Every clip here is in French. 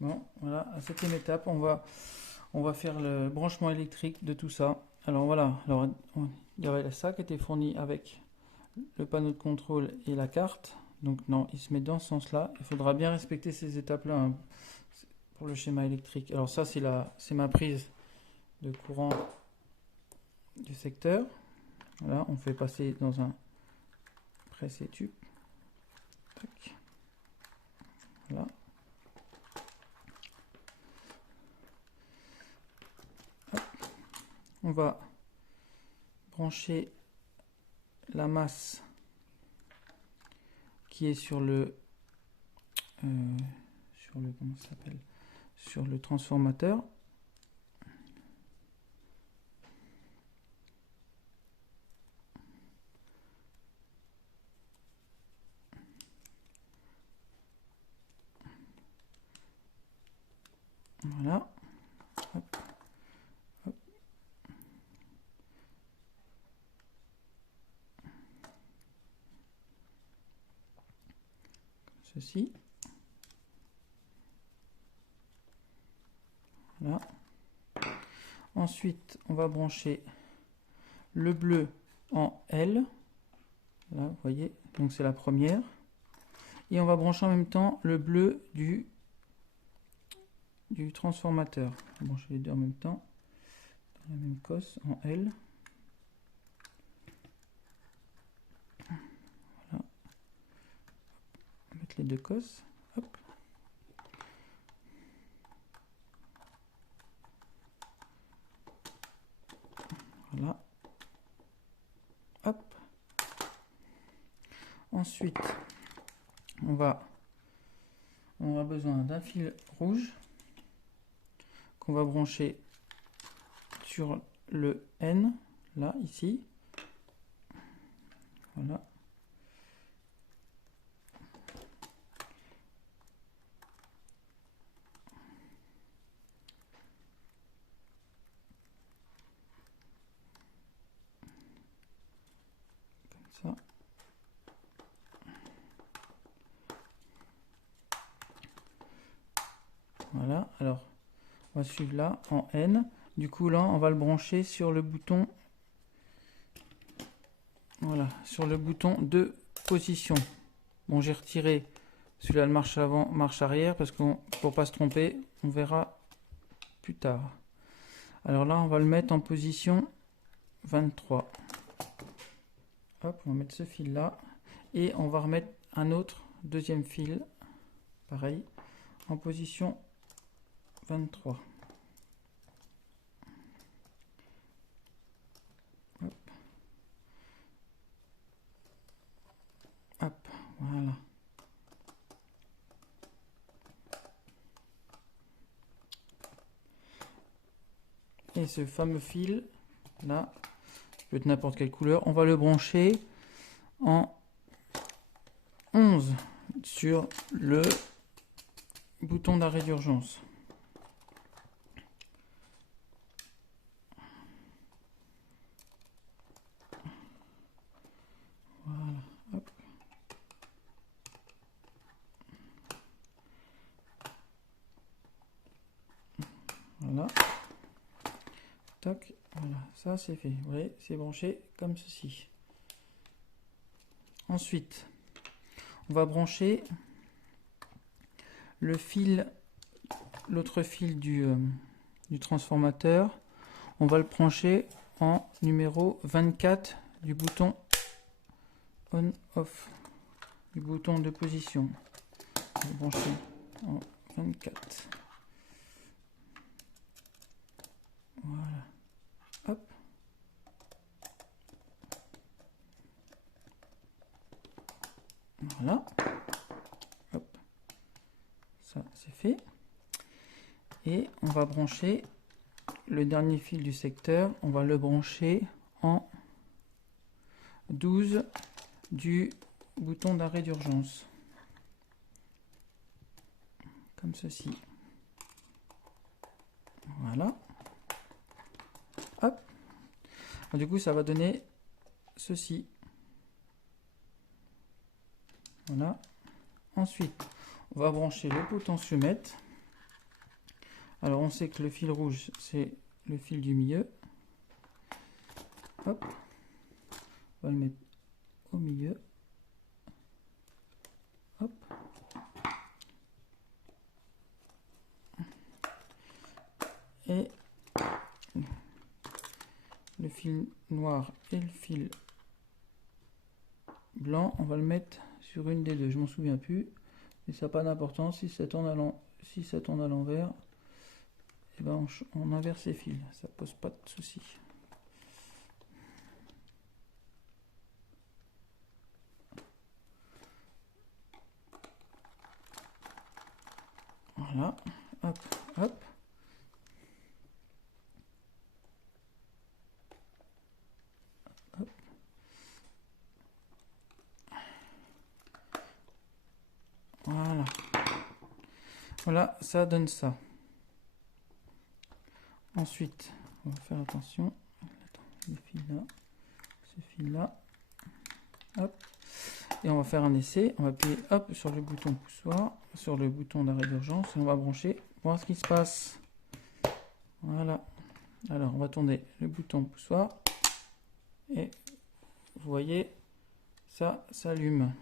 Bon, voilà, à cette étape, on va faire le branchement électrique de tout ça. Alors voilà, alors, il y avait ça qui était fourni avec le panneau de contrôle et la carte. Donc non, il se met dans ce sens-là. Il faudra bien respecter ces étapes-là, hein, pour le schéma électrique. Alors ça, c'est ma prise de courant du secteur. Voilà, on fait passer dans un presse-étui. Voilà. Hop. On va brancher la masse qui est sur le comment ça s'appelle, sur le transformateur. Voilà. Hop. Hop. Comme ceci. Voilà. Ensuite, on va brancher le bleu en L. Là, vous voyez, donc c'est la première. Et on va brancher en même temps le bleu du transformateur. On va brancher les deux en même temps, dans la même cosse, en L. Voilà. On va mettre les deux cosses. Hop. Voilà. Hop. Ensuite, on aura besoin d'un fil rouge qu'on va brancher sur le N, là, ici. Voilà. Comme ça. Voilà, alors on va suivre là en N. Du coup là on va le brancher sur le bouton, voilà, sur le bouton de position. Bon, j'ai retiré celui-là de marche avant, marche arrière, parce que pour pas se tromper, on verra plus tard. Alors là on va le mettre en position 23. Hop, on va mettre ce fil là et on va remettre un autre deuxième fil, pareil, en position 23. Hop. Hop, voilà. Et ce fameux fil là, peut être n'importe quelle couleur, on va le brancher en 11 sur le bouton d'arrêt d'urgence. Voilà, hop. Voilà. Tac, voilà, ça c'est fait. Vous voyez, c'est branché comme ceci. Ensuite, on va brancher le fil, l'autre fil du transformateur. On va le brancher en numéro 24 du bouton on-off, du bouton de position. On va brancher en 24. Voilà. Hop. Voilà. Hop. Ça, c'est fait. Et on va brancher le dernier fil du secteur. On va le brancher en 12 du bouton d'arrêt d'urgence. Comme ceci. Voilà. Hop. Du coup, ça va donner ceci. Voilà. Ensuite, on va brancher le potentiomètre. Alors on sait que le fil rouge, c'est le fil du milieu. Hop. On va le mettre au milieu. Hop. Et le fil noir et le fil blanc, on va le mettre sur une des deux. Je m'en souviens plus. Mais ça n'a pas d'importance. Si ça tourne à l'envers, et ben on inverse les fils. Ça pose pas de souci. Voilà. Hop, hop. Voilà. Voilà, ça donne ça. Ensuite, on va faire attention. Attends, le fil là, ce fil là. Hop. Et on va faire un essai. On va appuyer hop sur le bouton poussoir, sur le bouton d'arrêt d'urgence et on va brancher, voir ce qui se passe. Voilà. Alors on va tourner le bouton poussoir et vous voyez, ça s'allume.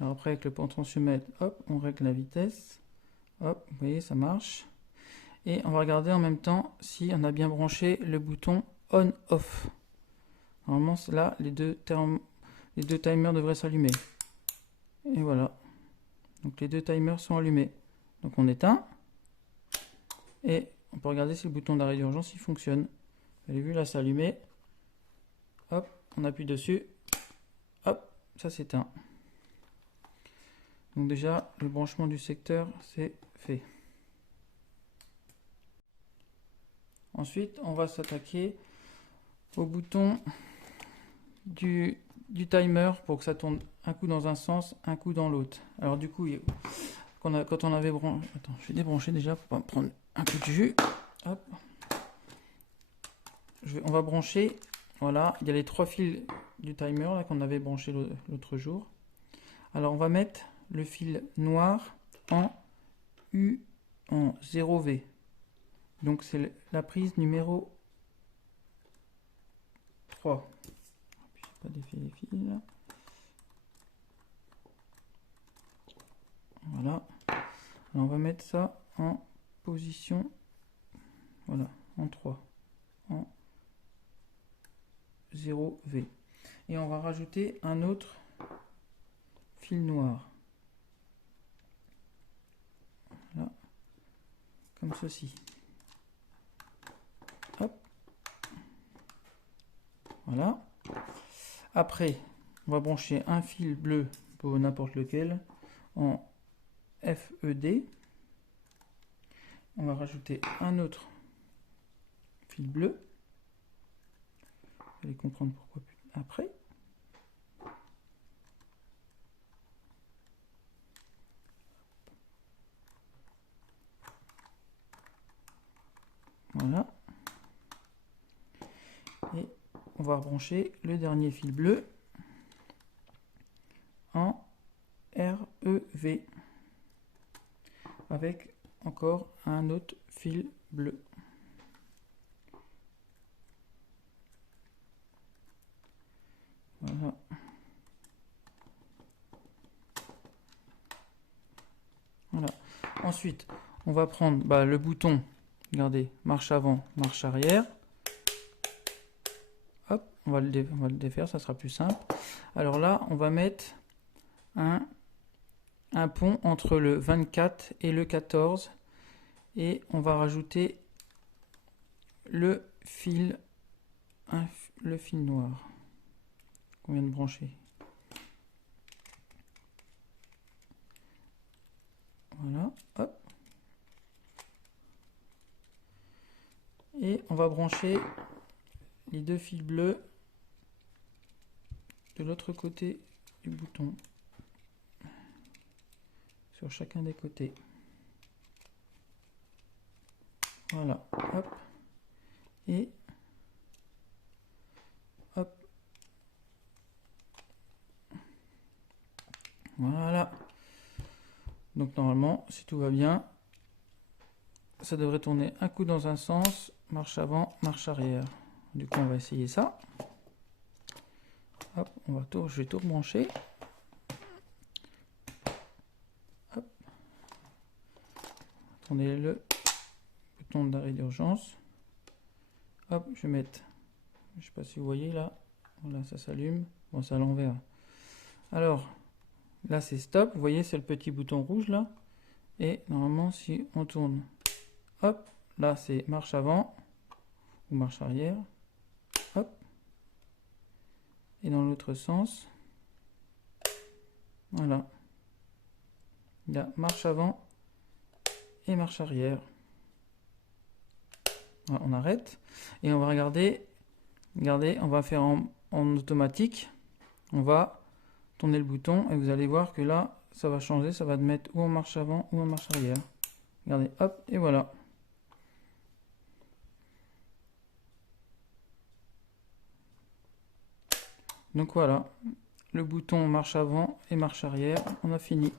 Alors après avec le potentiomètre, hop, on règle la vitesse. Hop, vous voyez, ça marche. Et on va regarder en même temps si on a bien branché le bouton on-off. Normalement, là, les deux timers devraient s'allumer. Et voilà. Donc les deux timers sont allumés. Donc on éteint. Et on peut regarder si le bouton d'arrêt d'urgence il fonctionne. Vous avez vu, là, c'est allumé. Hop, on appuie dessus. Hop, ça s'éteint. Donc déjà, le branchement du secteur, c'est fait. Ensuite, on va s'attaquer au bouton du timer pour que ça tourne un coup dans un sens, un coup dans l'autre. Alors du coup, quand on avait branché... Attends, je vais débrancher déjà pour pas me prendre un coup de jus. Hop. On va brancher, voilà, il y a les 3 fils du timer là qu'on avait branché l'autre jour. Alors on va mettre le fil noir en 0V. Donc c'est la prise numéro 3. Je n'ai pas défait les fils là. Voilà. Alors on va mettre ça en position, voilà, en 3. En 0V. Et on va rajouter un autre fil noir. Voilà. Comme ceci. Hop. Voilà. Après, on va brancher un fil bleu pour n'importe lequel en FED. On va rajouter un autre fil bleu. Vous allez comprendre pourquoi après. Voilà. Et on va brancher le dernier fil bleu en REV avec encore un autre fil bleu. Voilà. Voilà. Ensuite, on va prendre le bouton, regardez, marche avant, marche arrière. Hop, on va le défaire, ça sera plus simple. Alors là, on va mettre un pont entre le 24 et le 14 et on va rajouter le fil noir qu'on vient de brancher. Voilà, hop. Et on va brancher les deux fils bleus de l'autre côté du bouton sur chacun des côtés. Voilà, hop. Et hop. Voilà. Donc normalement, si tout va bien, ça devrait tourner un coup dans un sens, marche avant, marche arrière. Du coup, on va essayer ça. Hop, je vais tout rebrancher. Hop. Tourner le bouton d'arrêt d'urgence. Hop, je vais mettre, je sais pas si vous voyez là, voilà, ça s'allume. Bon, c'est à l'envers. Alors, là c'est stop, vous voyez, c'est le petit bouton rouge là. Et normalement, si on tourne, hop, là c'est marche avant ou marche arrière. Hop. Et dans l'autre sens, voilà. Il y a marche avant et marche arrière. Voilà, on arrête et on va regarder. Regardez, on va faire en automatique. On va tourner le bouton et vous allez voir que là, ça va changer. Ça va te mettre ou en marche avant ou en marche arrière. Regardez, hop, et voilà. Donc voilà, le bouton marche avant et marche arrière. On a fini.